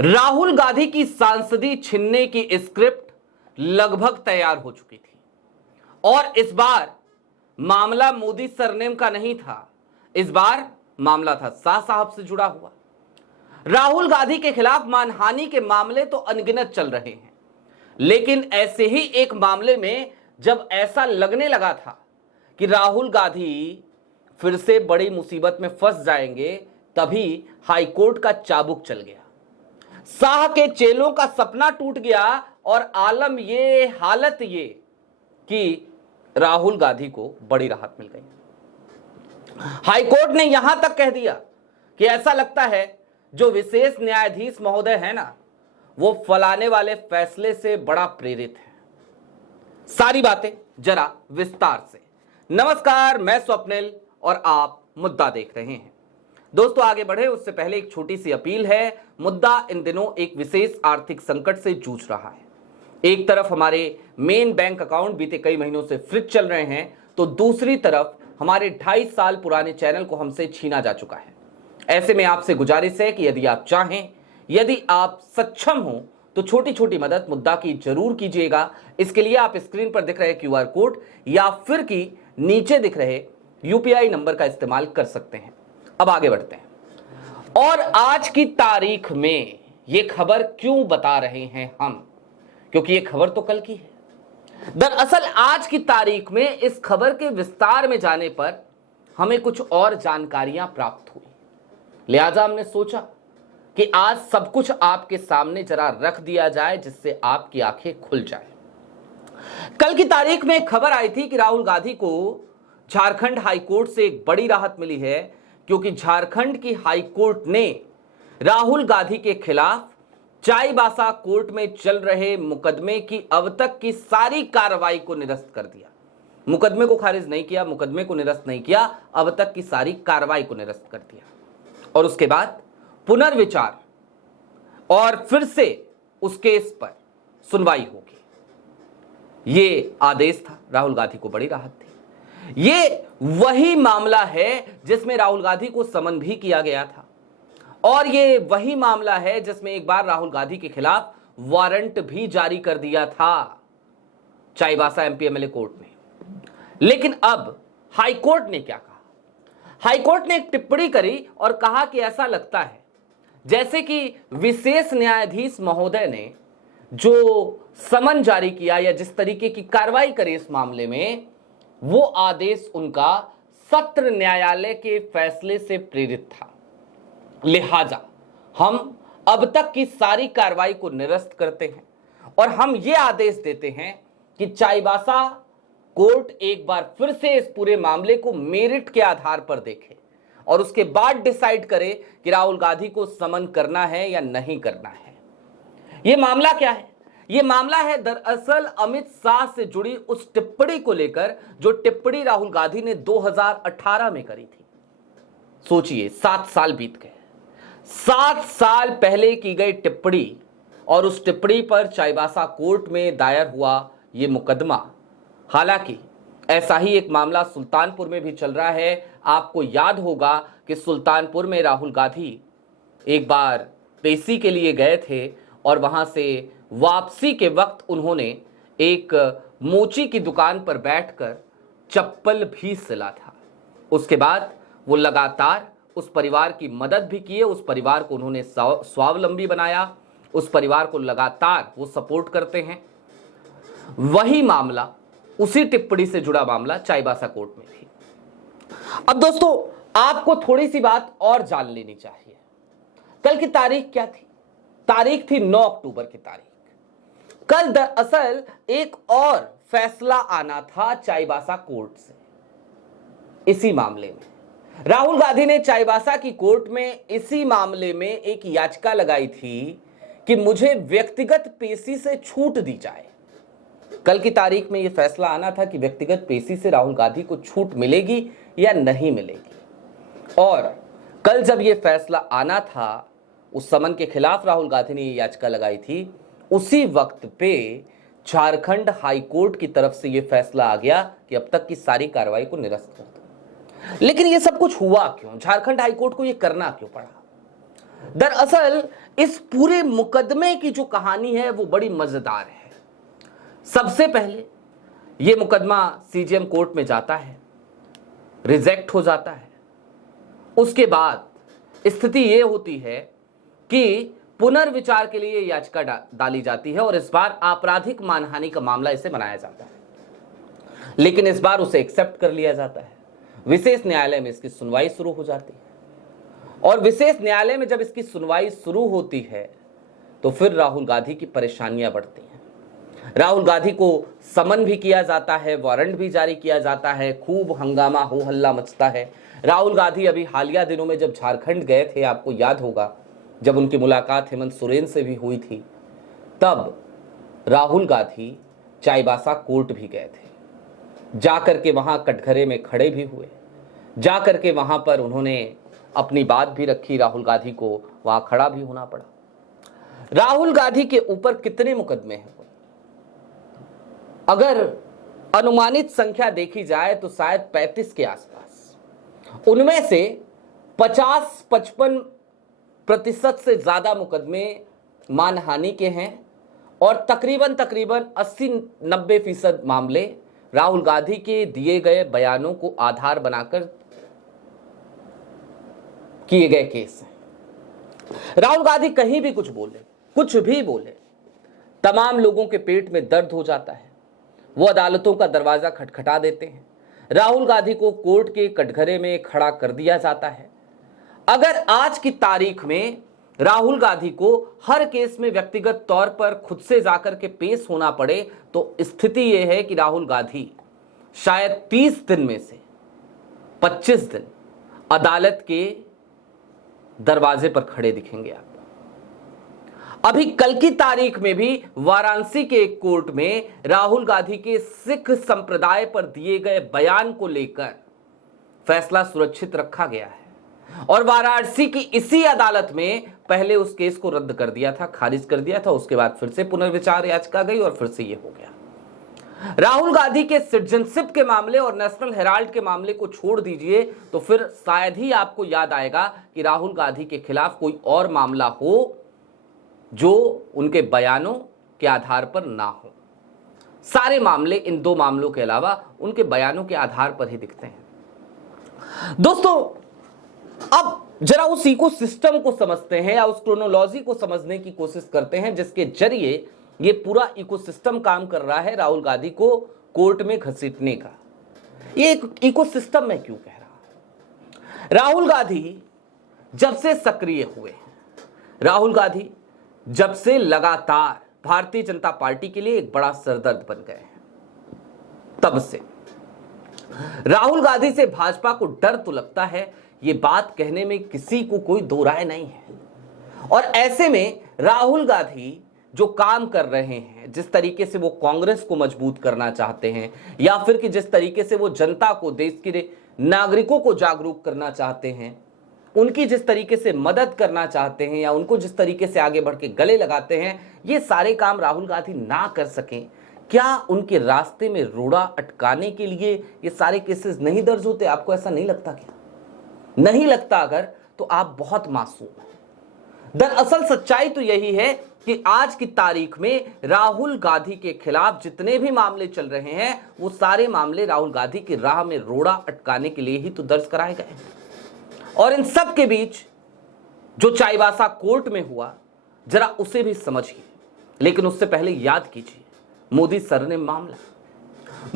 राहुल गांधी की सांसदी छीनने की स्क्रिप्ट लगभग तैयार हो चुकी थी और इस बार मामला मोदी सरनेम का नहीं था। इस बार मामला था शाह साहब से जुड़ा हुआ। राहुल गांधी के खिलाफ मानहानि के मामले तो अनगिनत चल रहे हैं, लेकिन ऐसे ही एक मामले में जब ऐसा लगने लगा था कि राहुल गांधी फिर से बड़ी मुसीबत में फंस जाएंगे, तभी हाईकोर्ट का चाबुक चल गया। शाह के चेलों का सपना टूट गया और आलम ये, हालत ये कि राहुल गांधी को बड़ी राहत मिल गई। हाईकोर्ट ने यहां तक कह दिया कि ऐसा लगता है जो विशेष न्यायाधीश महोदय है ना, वो फलाने वाले फैसले से बड़ा प्रेरित है। सारी बातें जरा विस्तार से। नमस्कार, मैं स्वप्निल और आप मुद्दा देख रहे हैं। दोस्तों, आगे बढ़े उससे पहले एक छोटी सी अपील है। मुद्दा इन दिनों एक विशेष आर्थिक संकट से जूझ रहा है। एक तरफ हमारे मेन बैंक अकाउंट बीते कई महीनों से फ्रीज चल रहे हैं, तो दूसरी तरफ हमारे 2.5 साल पुराने चैनल को हमसे छीना जा चुका है। ऐसे में आपसे गुजारिश है कि यदि आप चाहें, यदि आप सक्षम हो, तो छोटी छोटी मदद मुद्दा की जरूर कीजिएगा। इसके लिए आप स्क्रीन पर दिख रहे QR कोड या फिर कि नीचे दिख रहे UPI नंबर का इस्तेमाल कर सकते हैं। अब आगे बढ़ते हैं। और आज की तारीख में यह खबर क्यों बता रहे हैं हम, क्योंकि यह खबर तो कल की है। दरअसल आज की तारीख में इस खबर के विस्तार में जाने पर हमें कुछ और जानकारियां प्राप्त हुई, लिहाजा हमने सोचा कि आज सब कुछ आपके सामने जरा रख दिया जाए, जिससे आपकी आंखें खुल जाए। कल की तारीख में खबर आई थी कि राहुल गांधी को झारखंड हाईकोर्ट से एक बड़ी राहत मिली है, क्योंकि झारखंड की हाईकोर्ट ने राहुल गांधी के खिलाफ चाईबासा कोर्ट में चल रहे मुकदमे की अब तक की सारी कार्रवाई को निरस्त कर दिया। मुकदमे को खारिज नहीं किया, मुकदमे को निरस्त नहीं किया, अब तक की सारी कार्रवाई को निरस्त कर दिया। और उसके बाद पुनर्विचार और फिर से उस केस पर सुनवाई होगी, ये आदेश था। राहुल गांधी को बड़ी राहत थी। ये वही मामला है जिसमें राहुल गांधी को समन भी किया गया था, और ये वही मामला है जिसमें एक बार राहुल गांधी के खिलाफ वारंट भी जारी कर दिया था चाईबासा MP MLA कोर्ट ने। लेकिन अब हाईकोर्ट ने क्या कहा? हाईकोर्ट ने एक टिप्पणी करी और कहा कि ऐसा लगता है जैसे कि विशेष न्यायाधीश महोदय ने जो समन जारी किया या जिस तरीके की कार्रवाई करी इस मामले में, वो आदेश उनका सत्र न्यायालय के फैसले से प्रेरित था। लिहाजा हम अब तक की सारी कार्रवाई को निरस्त करते हैं और हम ये आदेश देते हैं कि चाईबासा कोर्ट एक बार फिर से इस पूरे मामले को मेरिट के आधार पर देखे और उसके बाद डिसाइड करे कि राहुल गांधी को समन करना है या नहीं करना है। यह मामला क्या है? यह मामला है दरअसल अमित शाह से जुड़ी उस टिप्पणी को लेकर, जो टिप्पणी राहुल गांधी ने 2018 में करी थी। सोचिए, 7 साल बीत गए। 7 साल पहले की गई टिप्पणी, और उस टिप्पणी पर चाईबासा कोर्ट में दायर हुआ यह मुकदमा। हालांकि ऐसा ही एक मामला सुल्तानपुर में भी चल रहा है। आपको याद होगा कि सुल्तानपुर में राहुल गांधी एक बार पेशी के लिए गए थे और वहां से वापसी के वक्त उन्होंने एक मोची की दुकान पर बैठकर चप्पल भी सिला था। उसके बाद वो लगातार उस परिवार की मदद भी किए, उस परिवार को उन्होंने स्वावलंबी बनाया, उस परिवार को लगातार वो सपोर्ट करते हैं। वही मामला, उसी टिप्पणी से जुड़ा मामला चाईबासा कोर्ट में थी। अब दोस्तों, आपको थोड़ी सी बात और जान लेनी चाहिए। कल की तारीख क्या थी? तारीख थी 9 अक्टूबर की तारीख। कल दरअसल एक और फैसला आना था चाईबासा कोर्ट से इसी मामले में। राहुल गांधी ने चाईबासा की कोर्ट में इसी मामले में एक याचिका लगाई थी कि मुझे व्यक्तिगत पेशी से छूट दी जाए। कल की तारीख में यह फैसला आना था कि व्यक्तिगत पेशी से राहुल गांधी को छूट मिलेगी या नहीं मिलेगी। और कल जब यह फैसला आना था, उस समन के खिलाफ राहुल गांधी ने यह याचिका लगाई थी, उसी वक्त पे झारखंड हाईकोर्ट की तरफ से यह फैसला आ गया कि अब तक की सारी कार्रवाई को निरस्त कर दो। लेकिन यह सब कुछ हुआ क्यों? झारखंड हाईकोर्ट को यह करना क्यों पड़ा? दरअसल इस पूरे मुकदमे की जो कहानी है वो बड़ी मजेदार है। सबसे पहले यह मुकदमा सीजेएम कोर्ट में जाता है, रिजेक्ट हो जाता है। उसके बाद स्थिति यह होती है कि पुनर्विचार के लिए याचिका डाली जाती है और इस बार आपराधिक मानहानि का मामला इसे बनाया जाता है, लेकिन इस बार उसे एक्सेप्ट कर लिया जाता है। विशेष न्यायालय में इसकी सुनवाई शुरू हो जाती है और विशेष न्यायालय में जब इसकी सुनवाई शुरू होती है तो फिर राहुल गांधी की परेशानियां बढ़ती हैं। राहुल गांधी को समन भी किया जाता है, वारंट भी जारी किया जाता है, खूब हंगामा हो हल्ला मचता है। राहुल गांधी अभी हालिया दिनों में जब झारखंड गए थे, आपको याद होगा जब उनकी मुलाकात हेमंत सोरेन से भी हुई थी, तब राहुल गांधी चाईबासा कोर्ट भी गए थे। जाकर के वहां कटघरे में खड़े भी हुए, जाकर के वहां पर उन्होंने अपनी बात भी रखी। राहुल गांधी को वहां खड़ा भी होना पड़ा। राहुल गांधी के ऊपर कितने मुकदमे हैं? अगर अनुमानित संख्या देखी जाए तो शायद 35 के आसपास। उनमें से 50-55% से ज्यादा मुकदमे मानहानि के हैं और तकरीबन 80-90% मामले राहुल गांधी के दिए गए बयानों को आधार बनाकर किए गए केस हैं। राहुल गांधी कहीं भी कुछ बोले, कुछ भी बोले, तमाम लोगों के पेट में दर्द हो जाता है। वो अदालतों का दरवाजा खटखटा देते हैं। राहुल गांधी को कोर्ट के कटघरे में खड़ा कर दिया जाता है। अगर आज की तारीख में राहुल गांधी को हर केस में व्यक्तिगत तौर पर खुद से जाकर के पेश होना पड़े तो स्थिति यह है कि राहुल गांधी शायद 30 दिन में से 25 दिन अदालत के दरवाजे पर खड़े दिखेंगे आपको। अभी कल की तारीख में भी वाराणसी के एक कोर्ट में राहुल गांधी के सिख संप्रदाय पर दिए गए बयान को लेकर फैसला सुरक्षित रखा गया है और वाराणसी की इसी अदालत में पहले उस केस को रद्द कर दिया था, खारिज कर दिया था। उसके बाद फिर से पुनर्विचार याचिका गई और फिर से ये हो गया। राहुल गांधी के सिटीजनशिप के मामले और नेशनल हेराल्ड के मामले को छोड़ दीजिए तो फिर शायद ही आपको याद आएगा कि राहुल गांधी के खिलाफ कोई और मामला हो जो उनके बयानों के आधार पर ना हो। सारे मामले इन दो मामलों के अलावा उनके बयानों के आधार पर ही दिखते हैं। दोस्तों, अब जरा उस इकोसिस्टम को समझते हैं या उस क्रोनोलॉजी को समझने की कोशिश करते हैं जिसके जरिए ये पूरा इकोसिस्टम काम कर रहा है राहुल गांधी को कोर्ट में घसीटने का। ये इकोसिस्टम मैं क्यों कह रहा हूं? राहुल गांधी जब से सक्रिय हुए, राहुल गांधी जब से लगातार भारतीय जनता पार्टी के लिए एक बड़ा सरदर्द बन गए हैं, तब से राहुल गांधी से भाजपा को डर तो लगता है, ये बात कहने में किसी को कोई दो राय नहीं है। और ऐसे में राहुल गांधी जो काम कर रहे हैं, जिस तरीके से वो कांग्रेस को मजबूत करना चाहते हैं या फिर कि जिस तरीके से वो जनता को, देश के नागरिकों को जागरूक करना चाहते हैं, उनकी जिस तरीके से मदद करना चाहते हैं या उनको जिस तरीके से आगे बढ़ के गले लगाते हैं, ये सारे काम राहुल गांधी ना कर सकें, क्या उनके रास्ते में रोड़ा अटकाने के लिए ये सारे केसेस नहीं दर्ज होते? आपको ऐसा नहीं लगता? क्या नहीं लगता? अगर तो आप बहुत मासूम हैं। दरअसल सच्चाई तो यही है कि आज की तारीख में राहुल गांधी के खिलाफ जितने भी मामले चल रहे हैं वो सारे मामले राहुल गांधी की राह में रोड़ा अटकाने के लिए ही तो दर्ज कराए गए हैं। और इन सब के बीच जो चाईबासा कोर्ट में हुआ, जरा उसे भी समझिए, लेकिन उससे पहले याद कीजिए मोदी सरनेम मामला।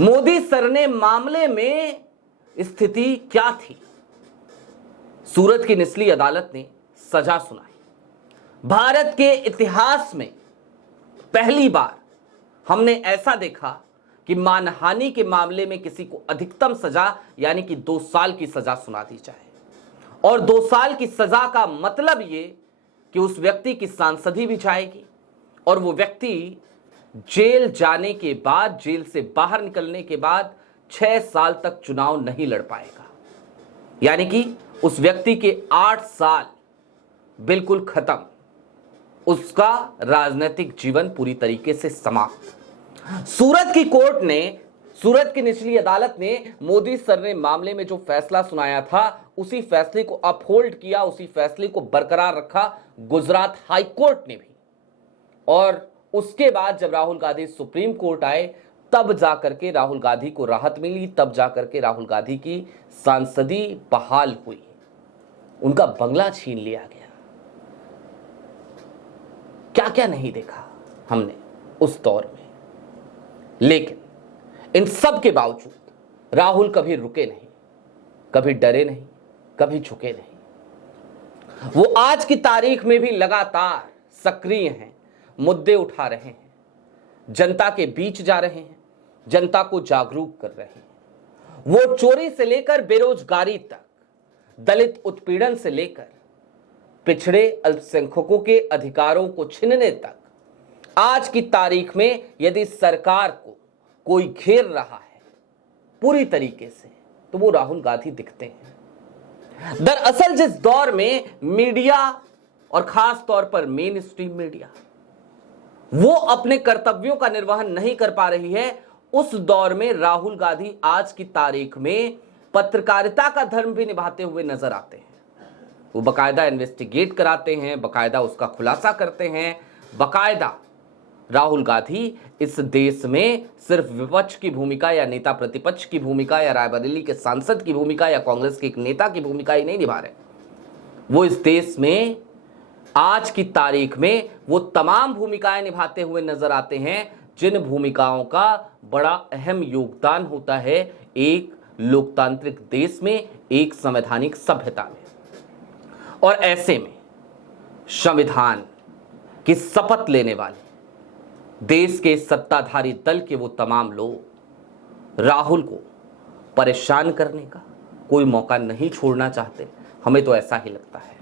मोदी सरनेम मामले में स्थिति क्या थी? सूरत की निचली अदालत ने सजा सुनाई। भारत के इतिहास में पहली बार हमने ऐसा देखा कि मानहानि के मामले में किसी को अधिकतम सजा यानी कि 2 साल की सजा सुना दी जाए। और 2 साल की सजा का मतलब ये कि उस व्यक्ति की सांसदी भी जाएगी और वो व्यक्ति जेल जाने के बाद, जेल से बाहर निकलने के बाद 6 साल तक चुनाव नहीं लड़ पाएगा। यानी कि उस व्यक्ति के 8 साल बिल्कुल खत्म, उसका राजनीतिक जीवन पूरी तरीके से समाप्त। सूरत की कोर्ट ने सूरत की निचली अदालत ने मोदी सर ने मामले में जो फैसला सुनाया था उसी फैसले को अपहोल्ड किया, उसी फैसले को बरकरार रखा गुजरात हाई कोर्ट ने भी। और उसके बाद जब राहुल गांधी सुप्रीम कोर्ट आए तब जाकर के राहुल गांधी को राहत मिली, तब जाकर के राहुल गांधी की सांसदी बहाल हुई, उनका बंगला छीन लिया गया। क्या क्या नहीं देखा हमने उस दौर में, लेकिन इन सब के बावजूद राहुल कभी रुके नहीं, कभी डरे नहीं, कभी झुके नहीं। वो आज की तारीख में भी लगातार सक्रिय हैं, मुद्दे उठा रहे हैं, जनता के बीच जा रहे हैं, जनता को जागरूक कर रहे हैं। वो चोरी से लेकर बेरोजगारी तक, दलित उत्पीड़न से लेकर पिछड़े अल्पसंख्यकों के अधिकारों को छीनने तक, आज की तारीख में यदि सरकार को कोई घेर रहा है पूरी तरीके से तो वो राहुल गांधी दिखते हैं। दरअसल जिस दौर में मीडिया और खास तौर पर मेन स्ट्रीम मीडिया वो अपने कर्तव्यों का निर्वहन नहीं कर पा रही है, उस दौर में राहुल गांधी आज की तारीख में पत्रकारिता का धर्म भी निभाते हुए नजर आते हैं। वो बकायदा इन्वेस्टिगेट कराते हैं, बकायदा उसका खुलासा करते हैं, बकायदा राहुल गांधी इस देश में सिर्फ विपक्ष की भूमिका या नेता प्रतिपक्ष की भूमिका या रायबरेली के सांसद की भूमिका या कांग्रेस के एक नेता की भूमिका ही नहीं निभा रहे। वो इस देश में आज की तारीख में वो तमाम भूमिकाएं निभाते हुए नजर आते हैं जिन भूमिकाओं का बड़ा अहम योगदान होता है एक लोकतांत्रिक देश में, एक संवैधानिक सभ्यता में। और ऐसे में संविधान की शपथ लेने वाले देश के सत्ताधारी दल के वो तमाम लोग राहुल को परेशान करने का कोई मौका नहीं छोड़ना चाहते, हमें तो ऐसा ही लगता है।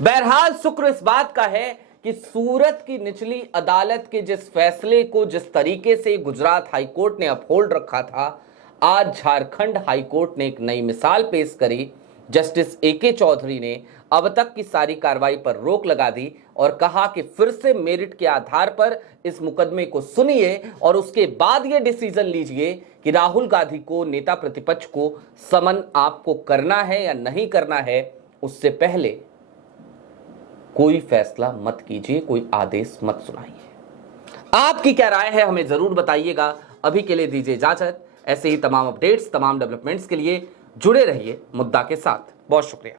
बहरहाल शुक्र इस बात का है कि सूरत की निचली अदालत के जिस फैसले को जिस तरीके से गुजरात हाईकोर्ट ने अपहोल्ड रखा था, आज झारखंड हाईकोर्ट ने एक नई मिसाल पेश करी। Justice A K. चौधरी ने अब तक की सारी कार्रवाई पर रोक लगा दी और कहा कि फिर से मेरिट के आधार पर इस मुकदमे को सुनिए और उसके बाद यह डिसीजन लीजिए कि राहुल गांधी को, नेता प्रतिपक्ष को समन आपको करना है या नहीं करना है। उससे पहले कोई फैसला मत कीजिए, कोई आदेश मत सुनाइए। आपकी क्या राय है हमें जरूर बताइएगा। अभी के लिए दीजिए इजाजत। ऐसे ही तमाम अपडेट्स, तमाम डेवलपमेंट्स के लिए जुड़े रहिए मुद्दा के साथ। बहुत शुक्रिया।